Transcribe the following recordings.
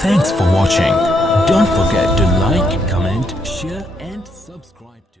Thanks for watching. Don't forget to like, comment, share and subscribe to.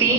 3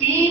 3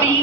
3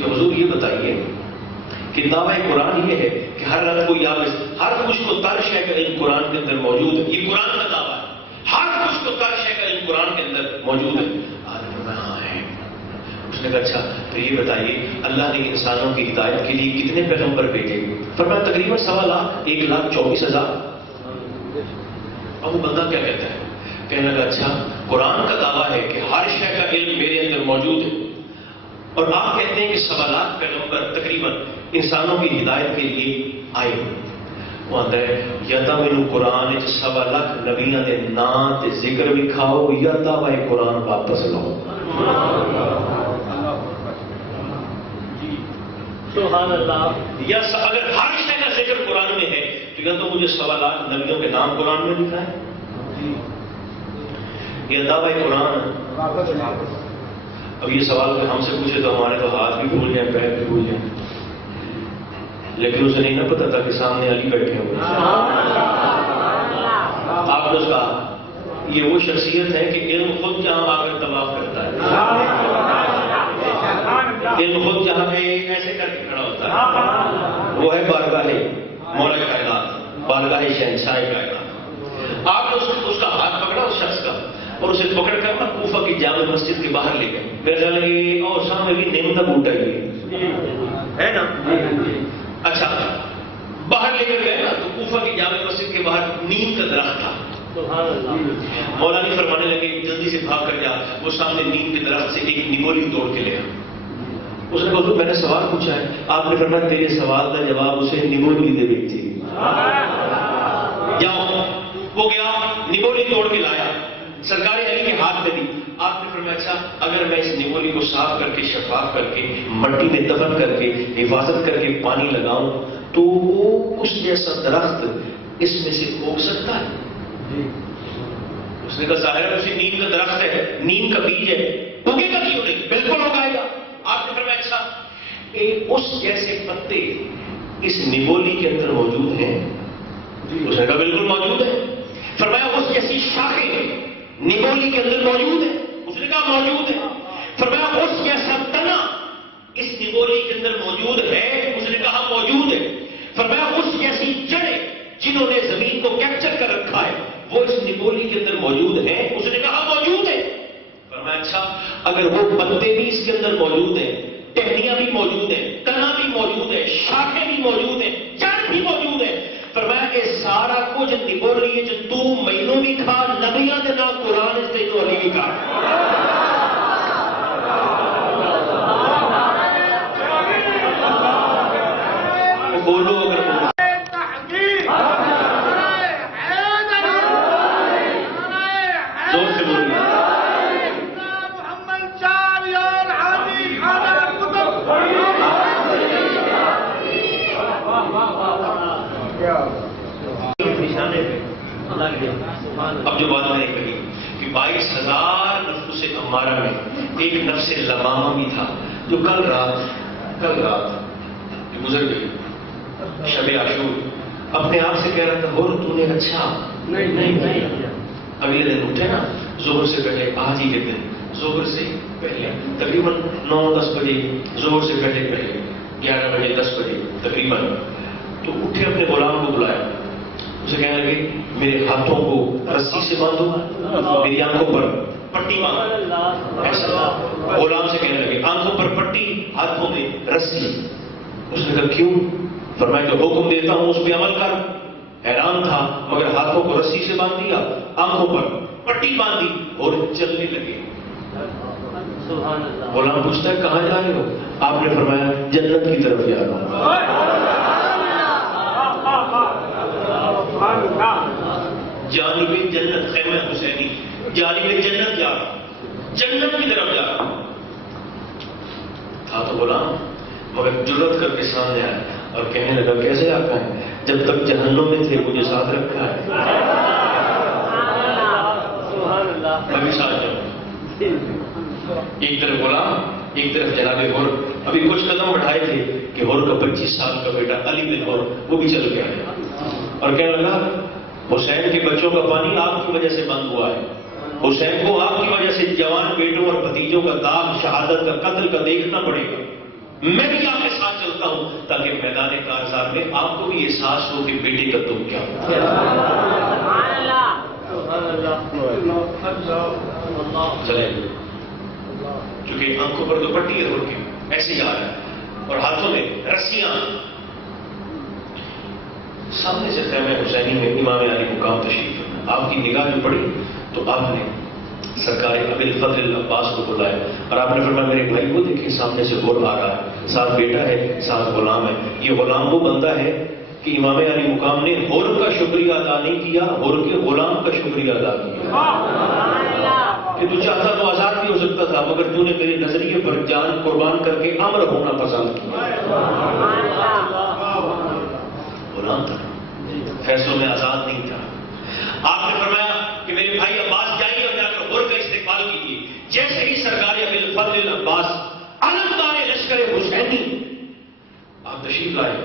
کہ حضور یہ بتائیے کہ دعویٰ قرآن یہ ہے کہ ہر رات کو یا ہر کچھ کو تر شے کا علم قرآن کے اندر موجود ہے. یہ قرآن کا دعویٰ ہے. ہر کچھ کو تر شے کا علم قرآن کے اندر موجود ہے. آدمی میں ہاں ہے. اس نے کہا اچھا تو یہ بتائیے اللہ نے انسانوں کی ہدایت کے لیے کتنے پیغمبر بھیجے؟ فرمایا تقریباً 1.25 لاکھ 1,24,000. اب وہ بندہ کیا کہتا ہے؟ کہنے لگا اچھا قرآن کا دعویٰ ہے کہ ہر شے کا علم میرے اندر موجود ہے اور آپ کہتے ہیں کہ 1.25 لاکھ پیغمبر تقریباً انسانوں کی ہدایت کے لیے آئے. وہ آتا ہے یا تو مینوں قرآن 1.25 لاکھ نبیاں دے نام تے ذکر لکھاؤ یا دعویٰ قرآن واپس لاؤ. سبحان اللہ. یا اگر ہر شے کا ذکر قرآن میں ہے تو یا تو مجھے 1.25 لاکھ نبیوں کے نام قرآن میں لکھا ہے یا دعویٰ قرآن. اب یہ سوال اگر ہم سے پوچھے تو ہمارے تو ہاتھ بھی بھول جائیں پیر بھی بھول جائیں. لیکن اسے نہیں نہ پتا تھا کہ سامنے علی بیٹھے ہوئے. آپ نے اس کا یہ وہ شخصیت ہے کہ علم خود جہاں آ کر طواف کرتا ہے. علم خود جہاں پہ ایسے کر کے کھڑا ہوتا ہے وہ ہے بارگاہ مولا کائنات بارگاہ شہنشاہ کائنات. آپ نے اس کا ہاتھ پکڑا اس شخص کا اور اسے پکڑ کر نا کوفہ کی جامع مسجد کے باہر لے گئے. میرے خیال ہے اور سامنے بھی نیم کا بوٹا ہے نا. اچھا باہر لے کر گئے نا تو کوفہ کی جامع مسجد کے باہر نیم کا درخت تھا. مولانا فرمانے لگے جلدی سے بھاگ کر جا. وہ سامنے نیم کے درخت سے ایک نگولی توڑ کے لے آیا. اس نے کہا میں نے سوال پوچھا ہے. آپ نے فرمایا تیرے سوال کا جواب اسے نگولی دے بیٹھی. جاؤ. وہ گیا نگولی توڑ کے لایا سرکار علی کے ہاتھ میں دی. آپ نے فرمایا اچھا اگر میں اس نگولی کو صاف کر کے شفاف کر کے مٹی میں دفن کر کے حفاظت کر کے پانی لگاؤں تو وہ اس جیسا درخت اس میں سے اگ سکتا ہے؟ اس نے کہا ظاہر ہے اسی نیم کا درخت ہے نیم کا بیج ہے اگے گا کیوں نہیں؟ بالکل اگائے گا. آپ نے فرمایا اچھا اس جیسے پتے اس نگولی کے اندر موجود ہیں؟ اس نے کہا بالکل موجود ہے. فرمایا اس جیسی شاخیں نگولی کے اندر موجود ہے؟ اس نے کہا موجود ہے. فرمایا اس جیسا تنا اس نگولی کے اندر موجود ہے؟ اس نے کہا موجود ہے. فرمایا اس جیسی جڑیں جنہوں نے زمین کو کیپچر کر رکھا ہے وہ اس نگولی کے اندر موجود ہیں؟ اس نے کہا موجود ہے. فرمایا اچھا اگر وہ پتے بھی اس کے اندر موجود ہیں ٹہنیاں بھی موجود ہیں تنا بھی موجود ہے شاخیں بھی موجود ہیں جڑ بھی موجود ہے. فرمایا کہ سارا کچھ نگل رہی ہے جو تو مینوں بھی کھا نبیاں دے نال قرآن اس تے علی بھی کھا. بولو اگر زور سے بولو. اب جو بات میں نے کہی کہ 22,000 نفوس امارہ میں ایک نفس لوامہ بھی تھا جو کل رات جو گزر گئی شب عاشور اپنے آپ سے کہہ رہا تھا اور تو نے اچھا نہیں اگلے دن اٹھے نا ظہر سے پہلے آج ہی کے دن ظہر سے پہلے تقریباً 9-10 بجے ظہر سے پہلے 11 بجے 10 بجے تقریباً تو اٹھے اپنے غلام کو بلایا. اسے کہنے لگے میرے ہاتھوں کو رسی سے باندھو میری آنکھوں پر پٹی باندھو. ایسا غلام سے کہنے لگے آنکھوں پر پٹی ہاتھوں میں رسی. اس نے کہا کیوں؟ فرمایا جو حکم دیتا ہوں اس پہ عمل کر. حیران تھا مگر ہاتھوں کو رسی سے باندھ دیا آنکھوں پر پٹی باندھی اور چلنے لگے. غلام پوچھتا ہے کہاں جا رہے ہو؟ آپ نے فرمایا جنت کی طرف جا رہا ہوں. جانب جنت خیمہ حسینی جانب جنت جا رہا ہوں جنت کی طرف جا رہا ہوں. تھا تو غلام مگر جرت کر کے سامنے آیا اور کہنے لگا کیسے آقا ہے جب تک جہنم میں تھے مجھے ساتھ رکھا ہے. ابھی ساتھ جاؤ. ایک طرف غلام ایک طرف جناب ہور. ابھی کچھ قدم اٹھائے تھے کہ ہور کا 25 سال کا بیٹا علی بن ہور وہ بھی چل گیا اور کہنے لگا حسین کے بچوں کا پانی آپ کی وجہ سے بند ہوا ہے. حسین کو آپ کی وجہ سے جوان بیٹوں اور بھتیجوں کا داغ شہادت کا قتل کا دیکھنا پڑے گا. میں بھی آپ کے ساتھ چلتا ہوں تاکہ میدان کارزار میں آپ کو بھی احساس ہو کہ بیٹے کا تم کیا ہو. چلے چونکہ آنکھوں پر دوپٹی ہے روڈ کی ایسے جا رہا ہے اور ہاتھوں میں رسیاں. سامنے سے خیمہ حسینی میں امام علی مقام تشریف. آپ کی نگاہ جو پڑی تو آپ نے سرکار ابی الفضل العباس کو بلایا اور آپ نے فرمایا میرے بھائی کو دیکھیں سامنے سے غور آ رہا ہے, ساتھ بیٹا ہے, ساتھ غلام ہے. یہ غلام وہ بندہ ہے کہ امام علی مقام نے حور کا شکریہ ادا نہیں کیا, حور کے غلام کا شکریہ ادا کیا. کہ تو چاہتا تو آزاد بھی ہو سکتا تھا مگر تو نے میرے نظریے پر جان قربان کر کے امر ہونا پسند کیا. غلام تھا, فیصلوں میں آزاد نہیں تھا. آپ نے فرمایا کہ میرے بھائی عباس جائیے اور جا کر غور کا استقبال کیجیے. جیسے ہی سرکار ابی الفضل العباس علمدار لشکر حسینی آپ تشریف لائے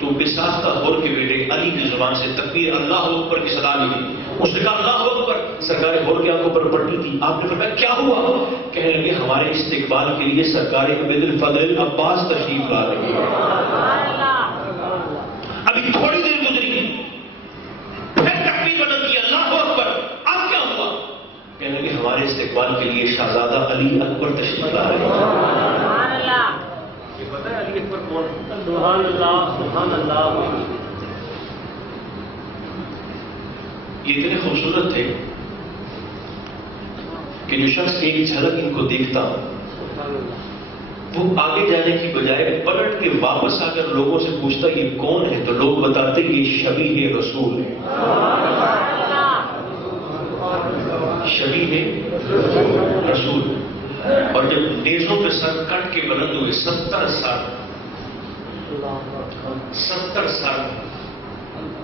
تو بساختہ غور کے بیٹے علی کی زبان سے تکبیر اللہ اکبر کی صدا ملی. اس نے کہا اللہ اکبر. سرکار غور کی آنکھوں پر پڑی تھی. آپ نے فرمایا کیا ہوا؟ کہنے لگے ہمارے استقبال کے لیے سرکار ابی الفضل العباس تشریف لا رہی ہے. ابھی تھوڑی دیر گزری پھر تکبیر بلند کی اللہ اکبر. اب کیا ہوا؟ کہنے لگے ہمارے استقبال کے لیے شہزادہ علی اکبر تشریف لا رہے ہیں. یہ پتہ ہے علی اکبر کون؟ سبحان اللہ سبحان اللہ. یہ اتنے خوبصورت تھے کہ جو شخص ایک جھلک ان کو دیکھتا وہ آگے جانے کی بجائے پلٹ کے واپس آ کر لوگوں سے پوچھتا یہ کون ہے تو لوگ بتاتے یہ شبیہ رسول ہے. شبیہ رسول. اور جب نیزوں پہ سر کٹ کے بلند ہوئے 70 سر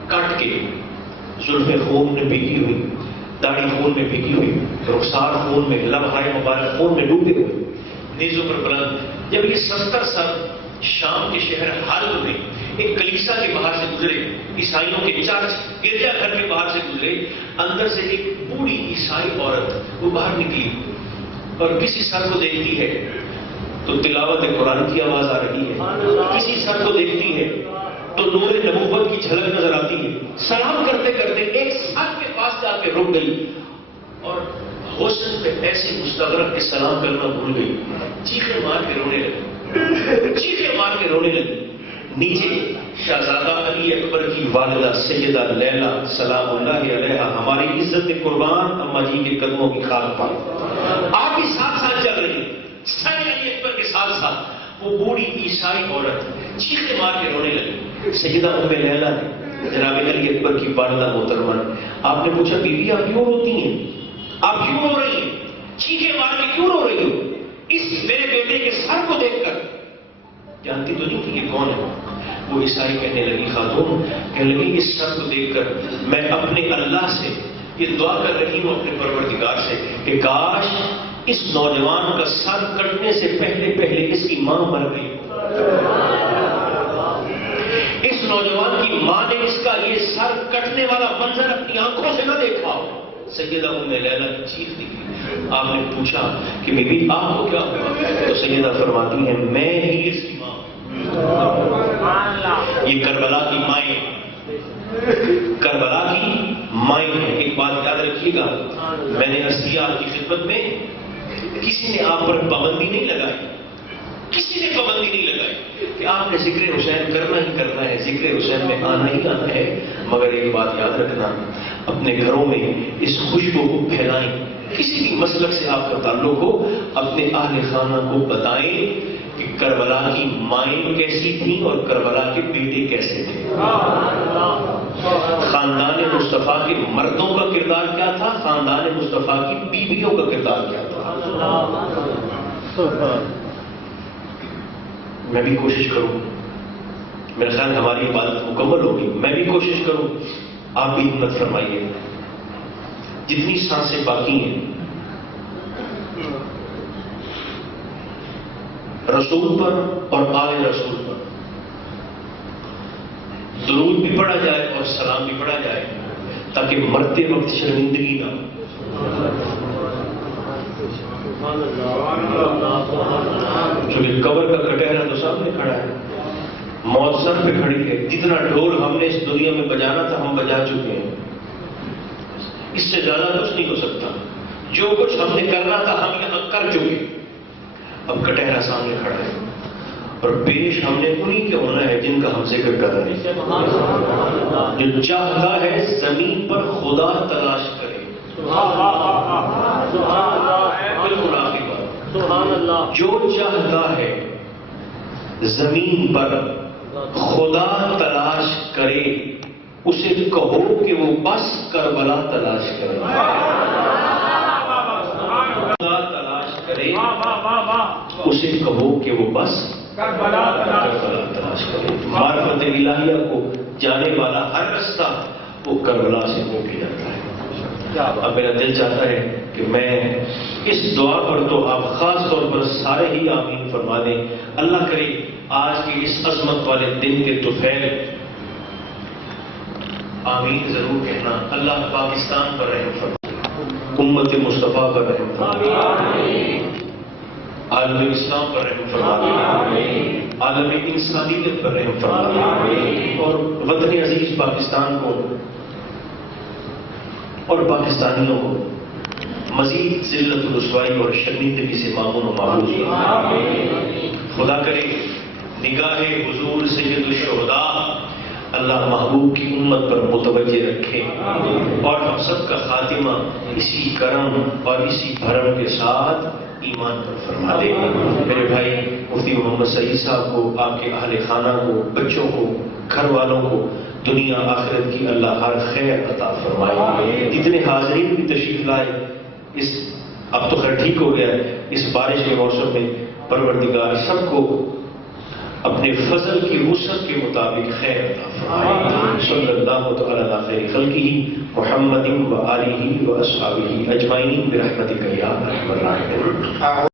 کٹ کے, زلفیں خون میں بھیگی ہوئی, داڑھی خون میں بھیگی ہوئی, رخسار خون میں, لمحائے مبارک خون میں ڈوبے ہوئے, نیزوں پر بلند. جب یہ 70 سر شام کے شہر حلب میں ایک کلیسا کے باہر سے گزرے, عیسائیوں کے چرچ گرجا گھر کے باہر سے گزرے, اندر سے ایک بوڑھی عیسائی عورت وہ باہر نکلی اور کسی سر کو دیکھتی ہے تو تلاوت قرآن کی آواز آ رہی ہے, کسی سر کو دیکھتی ہے تو نور نبوت کی جھلک نظر آتی ہے. سلام کرتے کرتے ایک سر کے پاس جا کے رک گئی اور حسن پہ ایسے مستغرق کے سلام کرنا بھول گئی. چیخیں مار کے رونے لگی. نیچے شہزادہ علی اکبر کی والدہ سیدہ لیلا سلام اللہ علیہا ہماری عزت قربان اما جی کے قدموں کی خاک پائے. آپ بھی ساتھ چل رہی ہیں. سر علی اکبر کے ساتھ وہ بوڑھی عیسائی عورت چیخیں مار کے رونے لگی. سیدہ ام لیلا نے جناب علی اکبر کی والدہ محترمہ آپ نے پوچھا بی بی آپ کیوں روتی ہیں, آپ کیوں رو رہی ہیں, چیخیں مار کے کیوں رو رہی ہو؟ اس میرے بیٹے کے سر کو دیکھ کر جانتی تو نہیں کہ یہ کون ہے. وہ عیسائی کہنے لگی خاتون کہنے لگی اس سر کو دیکھ کر میں اپنے اللہ سے یہ دعا کر رہی ہوں اپنے پروردگار سے کہ کاش اس نوجوان کا سر کٹنے سے پہلے اس کی ماں مر گئی. اس نوجوان کی ماں نے اس کا یہ سر کٹنے والا منظر اپنی آنکھوں سے نہ دیکھا ہو. سیدہ ام لیلا کی چیخ نکلی. آپ نے پوچھا کہ بی بی آپ کو کیا ہوا؟ تو سیدہ فرماتی ہیں میں ہی اس کی ماں, یہ کربلا کی مائیں ہیں. ایک بات یاد رکھیے گا, میں نے عرض کیا آپ کی خدمت میں کسی نے آپ پر پابندی نہیں لگائی کہ آپ نے ذکر حسین کرنا ہی کرنا ہے, ذکر حسین میں آنا ہی آنا ہے. مگر ایک بات یاد رکھنا, اپنے گھروں میں اس خوشبو کو پھیلائیں. کسی بھی مسلک سے آپ کا تعلق ہو اپنے اہل خانہ کو بتائیں کہ کربلا کی مائیں کیسی تھیں اور کربلا کے بیٹے کیسے تھے. خاندان مصطفیٰ کے مردوں کا کردار کیا تھا, خاندان مصطفیٰ کی بیویوں کا کردار کیا تھا. میں بھی کوشش کروں, میرے خیال ہماری عبادت مکمل ہوگی, میں بھی کوشش کروں, آپ بھی ہمت فرمائیے. جتنی سانسیں باقی ہیں رسول پر اور آل رسول پر درود بھی پڑھا جائے اور سلام بھی پڑھا جائے تاکہ مرتے وقت شرمندگی نہ ہو. کیونکہ قبر کا کٹہرا تو صاحب موت سر پہ کھڑی ہے، جتنا ڈھول ہم نے اس دنیا میں بجانا تھا ہم بجا چکے ہیں، اس سے زیادہ کچھ نہیں ہو سکتا، جو کچھ ہم نے کرنا تھا ہم یہاں کر چکے، اب کٹہرا سامنے کھڑا ہے اور پیش ہم نے انہیں کے ہونا ہے جن کا ہم ذکر کر رہے ہیں۔ جو چاہتا ہے زمین پر خدا تلاش کرے، بالکل آخری بات، سبحان اللہ، جو چاہتا ہے زمین پر خدا تلاش کرے اسے کہو کہ وہ بس کربلا تلاش کرے، خدا تلاش کرے اسے کہو کہ وہ بس کربلا تلاش کرے۔ معرفت الہیہ کو جانے والا ہر رستہ وہ کربلا سے ہو کے جاتا ہے۔ اب میرا دل چاہتا ہے کہ میں اس دعا پر تو آپ خاص طور پر سارے ہی آمین فرما دیں۔ اللہ کرے آج کے اس عظمت والے دن کے طفیل آمین ضرور کہنا۔ اللہ پاکستان پر رحم فرما، امت مصطفیٰ پر رحم فرما، عالم اسلام پر رحم فرما، عالم انسانیت پر رحم فرما، اور وطن عزیز پاکستان کو اور پاکستانیوں کو مزید ذلت و رسوائی اور شرمندگی سے معمون و محفوظ کرے۔ خدا کرے نگاہ حضور سید الشہداء اللہ محبوب کی امت پر متوجہ رکھے اور ہم سب کا خاتمہ اسی کرم اور اسی بھرم کے ساتھ ایمان پر فرما دے۔ میرے بھائی مفتی محمد سعید صاحب کو، آپ کے اہل خانہ کو، بچوں کو، گھر والوں کو دنیا آخرت کی اللہ ہر خیر عطا فرمائے۔ جتنے حاضرین بھی تشریف لائے، اس اب تو خیر ٹھیک ہو گیا ہے، اس بارش کے موسم میں پروردگار سب کو اپنے فضل کی وسعت کے مطابق خیر عطا فرمائے۔ صلی اللہ تعالی علی خیر خلقہ محمد و آلہ و اصحابہ اجمعین برحمتک یا ارحم الراحمین۔